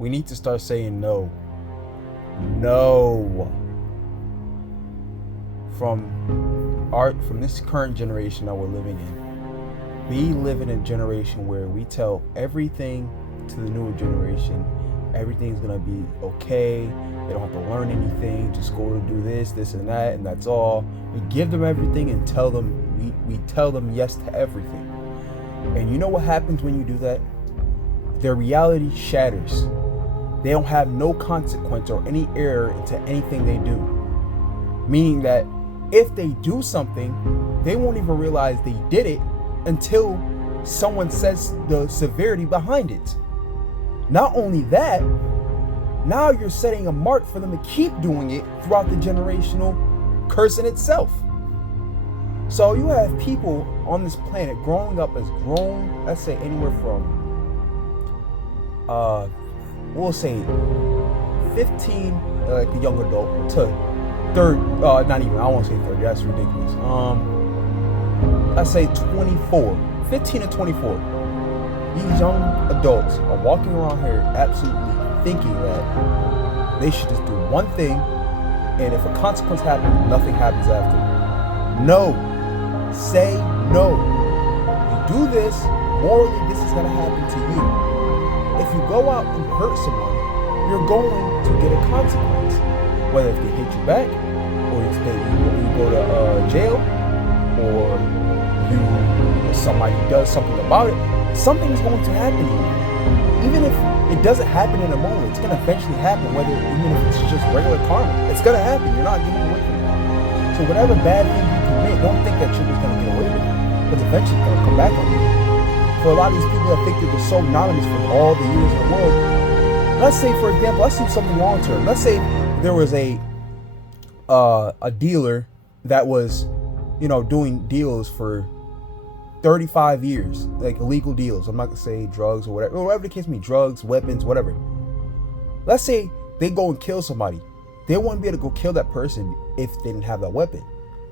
We need to start saying no. No. From this current generation that we're living in, we live in a generation where we tell everything to the newer generation. Everything's gonna be okay. They don't have to learn anything. Just go to do this, and that, and that's all. We give them everything and tell them we tell them yes to everything. And you know what happens when you do that? Their reality shatters. They don't have no consequence or any error into anything they do. Meaning that if they do something, they won't even realize they did it until someone says the severity behind it. Not only that, now you're setting a mark for them to keep doing it throughout the generational curse in itself. So you have people on this planet growing up as grown, let's say anywhere from, we'll say 15, like a young adult, to not even, I won't say 30, that's ridiculous. Let's say 24, 15 to 24. These young adults are walking around here absolutely thinking that they should just do one thing, and if a consequence happens, nothing happens after. No. Say no. You do this, morally this is going to happen to you. If you go out and hurt someone, you're going to get a consequence. Whether if they hit you back, or you go to jail, or somebody does something about it, something's going to happen to you. Even if it doesn't happen in a moment, it's going to eventually happen, even if it's just regular karma. It's going to happen. You're not getting away from it. So whatever bad thing you commit, don't think that you're just going to get away with it, because eventually it's going to come back on you. For a lot of these people that think that they're so anonymous for all the years in the world, let's say, for example, let's do something long term. Let's say there was a dealer that was, doing deals for 35 years, like illegal deals. I'm not gonna say drugs or whatever the case may be, drugs, weapons, whatever. Let's say they go and kill somebody. They wouldn't be able to go kill that person if they didn't have that weapon.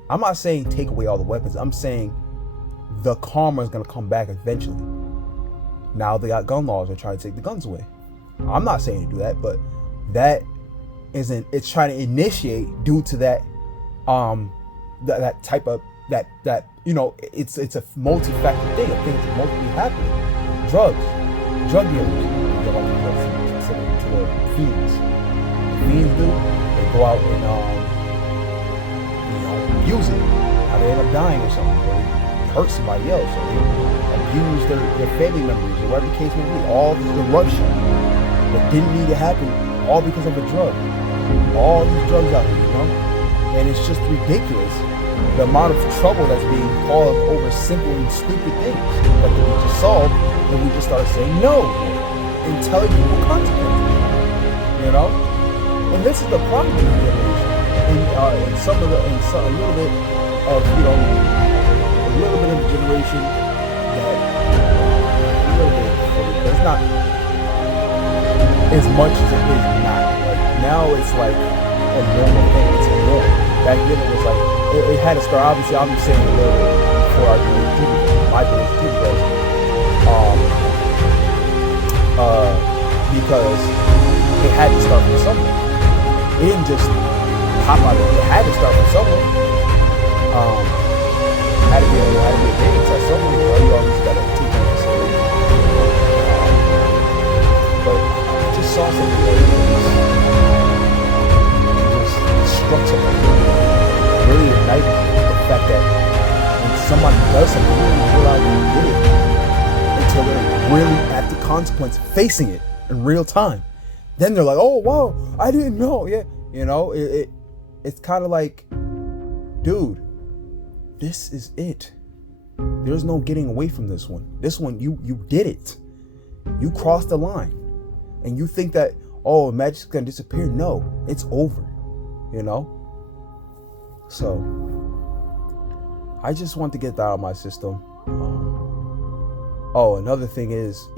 I'm not saying take away all the weapons. I'm saying the karma is gonna come back eventually. Now they got gun laws. They're trying to take the guns away. I'm not saying to do that, but that isn't. It's trying to initiate due to that, that type of that it's a multi-factor thing. I think it's mostly happening. Drug dealers, to the fiends. The fiends do. They go out and abuse it. How they end up dying or something. Or they hurt somebody else. Or they abuse their family members, or whatever the case may be. All this eruption that didn't need to happen, all because of a drug. All these drugs out here, and it's just ridiculous. The amount of trouble that's being caused over simple and stupid things that can be just solved, and we just start saying no and telling people consequences. And this is the problem with this generation. And a little bit of the generation that it's not as much as it is not. Like now, it's like a normal thing. It's a norm. Back then, it was like. It had to start, obviously, I'm just saying a little bit before I do my business too, because it had to start from somewhere. It didn't just pop out of it. It had to start from somewhere. Had to be a dating test somewhere. You always got to teach them this. But I just saw something that just struck something. Really ignited the fact that when somebody does something, you don't realize they did it until they're really at the consequence, facing it in real time. Then they're like, "Oh wow, I didn't know." Yeah, it's kind of like, dude, this is it. There's no getting away from this one. This one, you did it. You crossed the line, and you think that magic's gonna disappear. No, it's over. So, I just want to get that out of my system. Another thing is,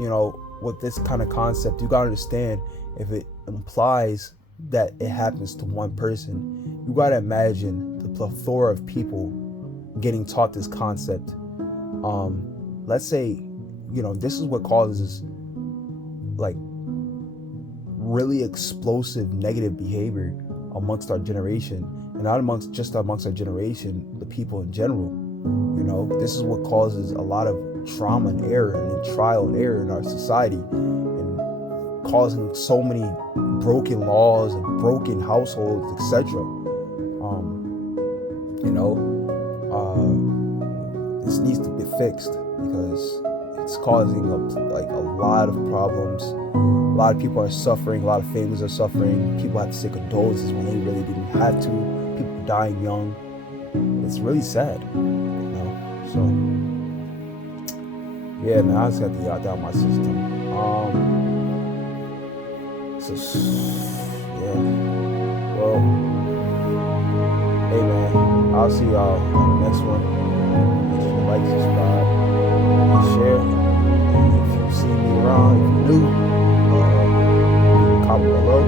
with this kind of concept, you gotta understand, if it implies that it happens to one person, you gotta imagine the plethora of people getting taught this concept. Let's say, this is what causes, like, really explosive negative behavior amongst our generation, and not amongst our generation, the people in general. You know, this is what causes a lot of trauma and error and trial and error in our society, and causing so many broken laws and broken households, etc. This needs to be fixed because it's causing a lot of problems. A lot of people are suffering. A lot of families are suffering. People have to say condolences when they really didn't have to. People dying young. It's really sad, So yeah, man, I just got to get out my system. Yeah. Well, hey man, I'll see y'all on the next one. Make sure to like, subscribe, and share. And if you see me around, if you're new, comment below.